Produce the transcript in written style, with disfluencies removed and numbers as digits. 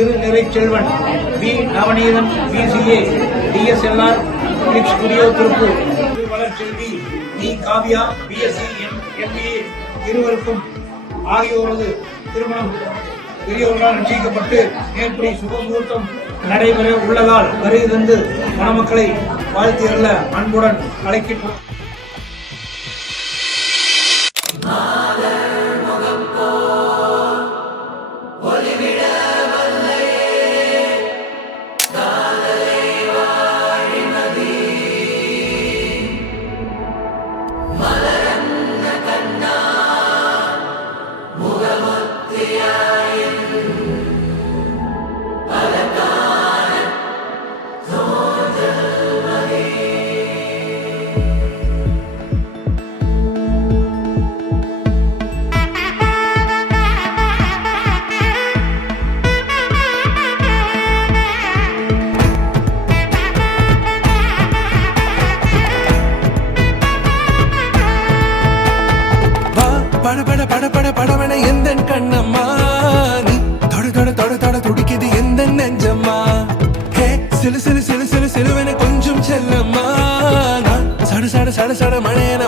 திருநிறைச்செல்வன் P. Navaneethan BCA DSLR குடியோ திருப்பூர். திருவளர்ச்செல்வி E. Kavya BSc MBA இருவருக்கும் ஆகியோரது திருமணம் பெரியவர்களால் நிச்சயிக்கப்பட்டு மேற்படி சுபமுகூர்த்தம் நடைபெற உள்ளதால் வருகை தந்து மணமக்களை வாழ்த்தியல்ல அன்புடன் அழைக்கின்றோம். பட பட பட பட படவன எந்த கண்ணம்மா நீ தொட தொட தொட தொட துடிக்குது எந்த நெஞ்சம்மா ஹே சிலு சிலு சிலு சிலு சிலுவன கொஞ்சம் செல்லம்மா நான் சட சட சட சட மழையன